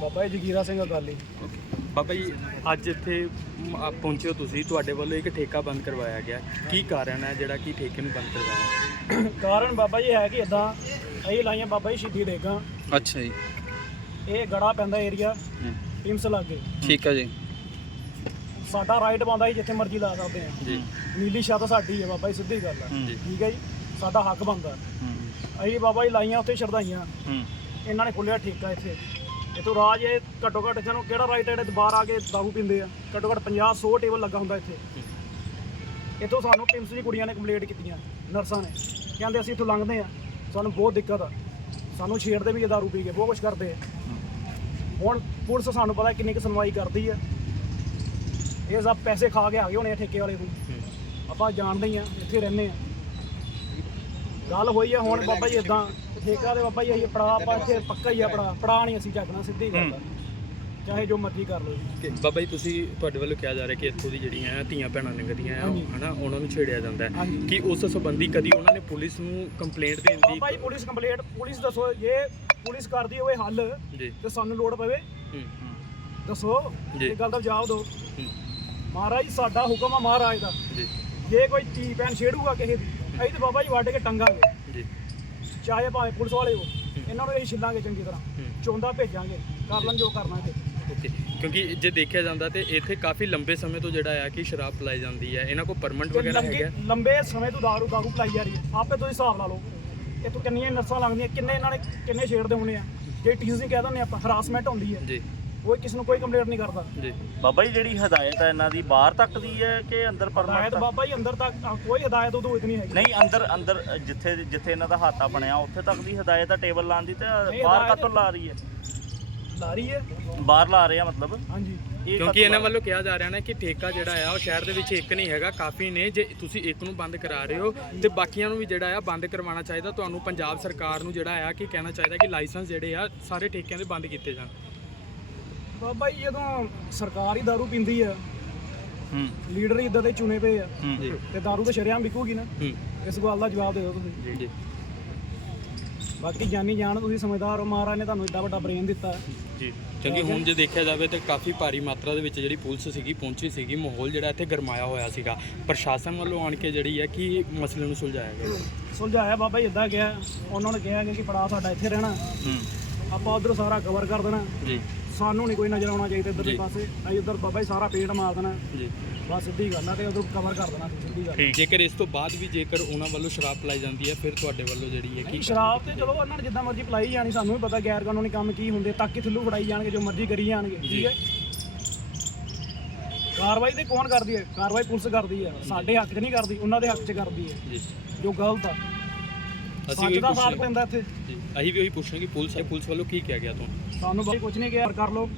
ਬਾਬਾ ਜੀ ਜਗੀਰਾ ਸਿੰਘ ਅਕਾਲੀ। ਬਾਬਾ ਜੀ ਅੱਜ ਇੱਥੇ ਮ- ਆ ਪਹੁੰਚੇ ਹੋ ਤੁਸੀਂ ਤੁਹਾਡੇ ਵੱਲੋਂ ਇੱਕ ਠੇਕਾ ਬੰਦ ਕਰਵਾਇਆ ਗਿਆ। ਕੀ ਕਾਰਨ ਹੈ ਜਿਹੜਾ ਕਿ ਠੇਕੇ ਨੂੰ ਬੰਦ ਕਰਵਾਇਆ ਕਾਰਨ ਬਾਬਾ ਜੀ ਹੈ ਕਿ ਇਦਾਂ ਅਸੀਂ ਲਾਈਆਂ ਬਾਬਾ ਜੀ ਸ਼ਹੀਦੀ ਦੇਗਾ ਅੱਛਾ ਜੀ। ਇਹ ਗੜਾ ਪੈਂਦਾ ਏਰੀਆ ਟੀਮਸ ਲਾਗੇ। ਠੀਕ ਆ ਜੀ। ਸਾਡਾ ਰਾਈਟ ਬੰਦਾ ਜੀ ਜਿੱਥੇ ਮਰਜ਼ੀ ਲਾ ਸਕਦੇ ਆ। ਜੀ। ਨੀਲੀ ਛੱਤ ਸਾਡੀ ਹੈ ਬਾਬਾ ਜੀ ਸਿੱਧੀ ਗੱਲ ਆ। ਜੀ। ਠੀਕ ਹੈ ਜੀ? ਸਾਡਾ ਹੱਕ ਬੰਦਾ ਅਸੀਂ ਬਾਬਾ ਜੀ ਲਾਈਆਂ ਉੱਥੇ ਸ਼ਰਧਾਈਆਂ। ਇਹਨਾਂ ਨੇ ਖੋਲਿਆ ਠੇਕਾ ਇੱਥੇ। ਇਥੋਂ ਰਾਜ ਇਹ ਘੱਟੋ ਘੱਟ ਸਾਨੂੰ ਕਿਹੜਾ ਰਾਈਟ ਹੈ ਜਿਹੜੇ ਬਾਹਰ ਆ ਕੇ ਦਾਰੂ ਪੀਂਦੇ ਆ? ਘੱਟੋ ਘੱਟ 50 100 ਟੇਬਲ ਲੱਗਾ ਹੁੰਦਾ ਇੱਥੇ। ਇਥੋਂ ਸਾਨੂੰ ਪਿੰਸ ਦੀ ਕੁੜੀਆਂ ਨੇ ਕੰਪਲੇਂਟ ਕੀਤੀਆਂ ਨਰਸਾਂ ਨੇ। ਕਹਿੰਦੇ ਅਸੀਂ ਇੱਥੋਂ ਲੰਘਦੇ ਆ ਸਾਨੂੰ ਬਹੁਤ ਦਿੱਕਤ ਆ। ਸਾਨੂੰ ਛੇੜਦੇ ਵੀ ਆ ਦਾਰੂ ਪੀ ਕੇ ਬਹੁਤ ਕੁਝ ਕਰਦੇ ਆ। ਹੁਣ ਪੁਲਿਸ ਸਾਨੂੰ ਪਤਾ ਕਿੰਨੀ ਕੁ ਸੁਣਵਾਈ ਕਰਦੀ ਆ। ਇਹ ਸਭ ਪੈਸੇ ਖਾ ਕੇ ਆ ਗਏ ਹੋਣੇ ਆ ਠੇਕੇ ਵਾਲੇ ਕੋਈ ਆਪਾਂ ਜਾਣਦੇ ਹੀ ਆ ਇੱਥੇ ਰਹਿੰਦੇ ਆ। ਗੱਲ ਹੋਈ ਆ ਹੁਣ ਬਾਬਾ ਜੀ ਇਦਾਂ ਠੇਕਾ ਦੇ ਬਾਬਾ ਜੀ ਅਸੀਂ ਪੜਾ ਆਪਾਂ ਇੱਥੇ ਪੱਕਾ ਹੀ ਆ ਪੜਾ ਪੜਾ ਨਹੀਂ ਅਸੀਂ ਚੱਕਣਾ ਸਿੱਧੀ ਗੱਲ ਆ। ਚਾਹੇ ਜੋ ਮਰਜ਼ੀ ਕਰ ਲਓ ਜੀ। ਬਾਬਾ ਜੀ ਤੁਸੀਂ ਤੁਹਾਡੇ ਵੱਲੋਂ ਕਿਹਾ ਜਾ ਰਿਹਾ ਕਿ ਇੱਥੋਂ ਦੀ ਜਿਹੜੀਆਂ ਆ ਧੀਆਂ ਭੈਣਾਂ ਲੰਘਦੀਆਂ ਆ ਹਾਂਜੀ। ਹਨਾ ਉਹਨਾਂ ਨੂੰ ਛੇੜਿਆ ਜਾਂਦਾ ਹੈ। ਹਾਂਜੀ। ਕਿ ਉਸ ਸੰਬੰਧੀ ਕਦੀ ਉਹਨਾਂ ਨੇ ਪੁਲਿਸ ਨੂੰ ਕੰਪਲੇਂਟ ਦੇਣ ਦੀ Baba ji police complaint police ਦੱਸੋ ਜੇ ਪੁਲਿਸ ਕਰਦੀ ਹੋਵੇ ਹੱਲ ਜੀ। ਤੇ ਸਾਨੂੰ ਲੋੜ ਪਵੇ। ਹੂੰ, ਦੱਸੋ ਜੀ। ਇਹ ਗੱਲ ਦਾ ਜਵਾਬ ਦਿਓ। ਹੂੰ, ਮਹਾਰਾਜ ਸਾਡਾ ਹੁਕਮ ਆ ਮਹਾਰਾਜ ਦਾ। ਜੀ। ਜੇ ਕੋਈ ਧੀ ਭੈਣ ਛੇੜੂਗਾ ਕਿਸੇ ਦੀ ਅਸੀਂ ਤੇ ਬਾਬਾ ਜੀ ਵੱਢ ਕੇ ਟੰਗਾਂਗੇ। ਜੀ। ਚਾਹੇ ਭਾਵੇਂ ਪੁਲਿਸ ਵਾਲੇ ਹੋ। ਇਹਨਾਂ ਨੂੰ ਅਸੀਂ ਛਿੱਲਾਂਗੇ ਚੰਗੀ ਤਰ੍ਹਾਂ। ਚੋਂਦਾ ਭੇਜਾਂਗੇ ਕਰ ਲੈਣ ਜੋ ਕਰਨਾ ਤੇ ਓਕੇ। ਕਿਉਂਕਿ ਜੇ ਦੇਖਿਆ ਜਾਂਦਾ ਤੇ ਇੱਥੇ ਕਾਫੀ ਲੰਬੇ ਸਮੇਂ ਤੋਂ ਜਿਹੜਾ ਆ ਕਿ ਸ਼ਰਾਬ ਪਲਾਈ ਜਾਂਦੀ ਹੈ ਇਹਨਾਂ ਕੋਲ ਪਰਮਿਟ ਤੇ ਵਗੈਰਾ ਹੈਗਾ? ਲੰਬੇ ਸਮੇਂ ਤੋਂ ਦਾਰੂ ਦਾਰੂ ਪਲਾਈ ਜਾ ਰਹੀ ਹੈ। ਆਪੇ ਤੁਸੀਂ ਹਿਸਾਬ ਲਾ ਲਓ। ਇੱਥੋਂ ਕਿੰਨੀਆਂ ਨਰਸਾਂ ਲੰਘਦੀਆਂ ਕਿੰਨੇ ਇਹਨਾਂ ਨੇ ਕਿੰਨੇ ਛੇੜਦੇ ਹੋਣੇ ਆ। ਜੇ ਟੀਜ਼ਿੰਗ ਕਹਿ ਦਿੰਦੇ ਆਪਾਂ ਹਰਾਸਮੈਂਟ ਹੁੰਦੀ ਹੈ। ਜੀ। ਕੋਈ ਕਿਸੇ ਨੂੰ ਕੋਈ ਕੰਪਲੇਂਟ ਨਹੀਂ ਕਰਦਾ। ਜੀ। ਬਾਬਾ ਜੀ ਜਿਹੜੀ ਹਦਾਇਤ ਹੈ ਇਹਨਾਂ ਦੀ ਬਾਹਰ ਤੱਕ ਦੀ ਹੈ ਕਿ ਅੰਦਰ ਹਦਾਇਤ ਪਰਮਿਟ ਬਾਬਾ ਜੀ ਅੰਦਰ ਤੱਕ ਕੋਈ ਹਦਾਇਤ ਉਦੋਂ ਇਤਨੀ ਹੈਗੀ। ਨਹੀਂ ਅੰਦਰ ਅੰਦਰ ਜਿੱਥੇ ਜਿੱਥੇ ਇਹਨਾਂ ਦਾ ਹਾਤਾ ਬਣਿਆ ਉੱਥੇ ਤੱਕ ਦੀ ਹਦਾਇਤ ਹੈ ਟੇਬਲ ਲਾਉਣ ਦੀ ਤੇ ਬਾਹਰ ਹਦਾਇਤ- ਕਾਤੋਂ ਲਾ ਰਹੀ ਹੈ? ਲਾ ਰਹੀ ਹੈ। ਬਾਹਰ ਲਾ ਰਹੇ ਆ ਮਤਲਬ? ਹਾਂਜੀ। ਇਹ ਕਿਉਂਕਿ ਕਾਹਤੋਂ ਇਹਨਾਂ ਲਾ- ਵੱਲੋਂ ਕਿਹਾ ਜਾ ਰਿਹਾ ਨਾ ਕਿ ਠੇਕਾ ਜਿਹੜਾ ਆ ਉਹ ਸ਼ਹਿਰ ਦੇ ਵਿੱਚ ਇੱਕ ਨਹੀਂ ਹੈਗਾ ਕਾਫੀ ਨੇ। ਜੇ ਤੁਸੀਂ ਇੱਕ ਨੂੰ ਬੰਦ ਕਰਾ ਰਹੇ ਹੋ ਤੇ ਬਾਕੀਆਂ ਨੂੰ ਵੀ ਜਿਹੜਾ ਆ ਬੰਦ ਕਰਵਾਉਣਾ ਚਾਹੀਦਾ। ਤੁਹਾਨੂੰ ਪੰਜਾਬ ਸਰਕਾਰ ਨੂੰ ਜਿਹੜਾ ਆ ਕਿ ਕਹਿਣਾ ਚਾਹੀਦਾ ਕਿ ਲਾਇਸੈਂਸ ਜਿਹੜੇ ਆ ਸਾਰੇ ਠੇਕਿਆਂ ਦੇ ਬੰਦ ਕੀਤੇ ਜਾਣ। ਬਾਬਾ ਜੀ ਜਦੋਂ ਸਰਕਾਰ ਹੀ ਦਾਰੂ ਪੀਂਦੀ ਆ ਹੂੰ। ਲੀਡਰ ਹੀ ਇਦਾਂ ਦੇ ਚੁਣੇ ਪਏ ਆ ਜੀ। ਤੇ ਦਾਰੂ ਤਾਂ ਸ਼ਰਿਆਮ ਵਿਕੂਗੀ ਨਾ ਹੂੰ। ਇਸ ਗੱਲ ਦਾ ਜਵਾਬ ਦੇ ਦਿਓ ਤੁਸੀਂ। ਜੀ ਜੀ। ਬਾਕੀ ਜਾਨੀ ਜਾਣ ਤੁਸੀਂ ਸਮਝਦਾਰ ਹੋ ਮਹਾਰਾਜ ਨੇ ਤੁਹਾਨੂੰ ਏਡਾ ਵੱਡਾ ਬ੍ਰੇਨ ਦਿੱਤਾ। ਜੀ। ਕਿਉਂਕਿ ਹੁਣ ਜੇ ਦੇਖਿਆ ਜਾਵੇ ਤਾਂ ਕਾਫੀ ਭਾਰੀ ਮਾਤਰਾ ਦੇ ਵਿੱਚ ਜਿਹੜੀ ਪੁਲਿਸ ਸੀਗੀ ਪਹੁੰਚੀ ਸੀਗੀ ਮਾਹੌਲ ਜਿਹੜਾ ਇੱਥੇ ਗਰਮਾਇਆ ਹੋਇਆ ਸੀਗਾ। ਪ੍ਰਸ਼ਾਸਨ ਵੱਲੋਂ ਆਣ ਕੇ ਜਿਹੜੀ ਹੈ ਕਿ ਮਸਲੇ ਨੂੰ ਸੁਲਝਾਇਆ ਗਿਆ। ਸੁਲਝਾਇਆ ਬਾਬਾ ਜੀ ਇਦਾਂ ਗਿਆ ਉਹਨਾਂ ਨੇ ਕਿਹਾ ਕਿ ਪੜਾ ਸਾਡਾ ਇੱਥੇ ਰਹਿਣਾ। ਹੂੰ। ਆਪਾਂ ਉਧਰ ਸਾਰਾ ਕਵਰ ਕਰ ਦੇਣਾ। ਜੀ। ਸਾਨੂੰ ਨਹੀਂ ਕੋਈ ਨਜ਼ਰ ਆਉਣਾ ਚਾਹੀਦਾ ਇੱਧਰਲੇ। ਪਾਸੇ। ਅਸੀਂ ਉਧਰ ਬਾਬਾ ਜੀ ਸਾਰਾ ਪੇਂਟ ਮਾਰ ਦੇਣਾ। ਜੀ। ਬਸ ਸਿੱਧੀ ਗੱਲ ਆ ਤੇ ਉਧਰ ਕਵਰ ਕਰ ਦੇਣਾ ਸਿੱਧੀ ਗੱਲ ਜੇਕਰ ਇਸ ਤੋਂ ਬਾਅਦ ਵੀ ਜੇਕਰ ਉਹਨਾਂ ਵੱਲੋਂ ਸ਼ਰਾਬ ਪਲਾਈ ਜਾਂਦੀ ਹੈ ਫਿਰ ਤੁਹਾਡੇ ਵੱਲੋਂ ਜਿਹੜੀ ਹੈ ਕਿ ਸ਼ਰਾਬ ਤੇ ਚਲੋ ਉਹਨਾਂ ਨੇ ਜਿੱਦਾਂ ਮਰਜ਼ੀ ਪਲਾਈ ਜਾਣੀ ਸਾਨੂੰ ਵੀ ਪਤਾ ਗੈਰ ਕਾਨੂੰਨੀ ਕੰਮ ਕੀ ਹੁੰਦੇ ਤੱਕ ਹੀ ਥੱਲੂ ਫੜਾਈ ਜਾਣਗੇ ਜੋ ਮਰਜ਼ੀ ਕਰੀ ਜਾਣਗੇ ਠੀਕ ਹੈ? ਕਾਰਵਾਈ ਤੇ ਕੌਣ ਕਰਦੀ ਹੈ? ਕਾਰਵਾਈ ਪੁਲਿਸ ਕਰਦੀ ਹੈ। ਸਾਡੇ ਹੱਕ 'ਚ ਨਹੀਂ ਕਰਦੀ ਉਹਨਾਂ ਦੇ ਹੱਕ 'ਚ ਕਰਦੀ ਹੈ। ਜੀ। ਜੋ ਗਲਤ ਆ। ਅਸੀਂ ਵੀ ਦਾ ਸਾਥ ਪੁੱਛਾਂਗੇ ਪੈਂਦਾ ਇੱਥੇ। ਜੀ। ਅਸੀਂ ਵੀ ਉਹੀ ਪੁੱਛਾਂਗੇ ਪੁਲਿਸ ਹੈ ਪੁਲਿਸ ਵੱਲੋਂ ਕੀ ਕਿਹਾ ਗਿਆ ਤੁਹਾਨੂੰ? ਸਾਨੂੰ ਬਾਈ ਕੁਝ ਨਹੀਂ ਕਿਹਾ ਕਰ ਲਓ।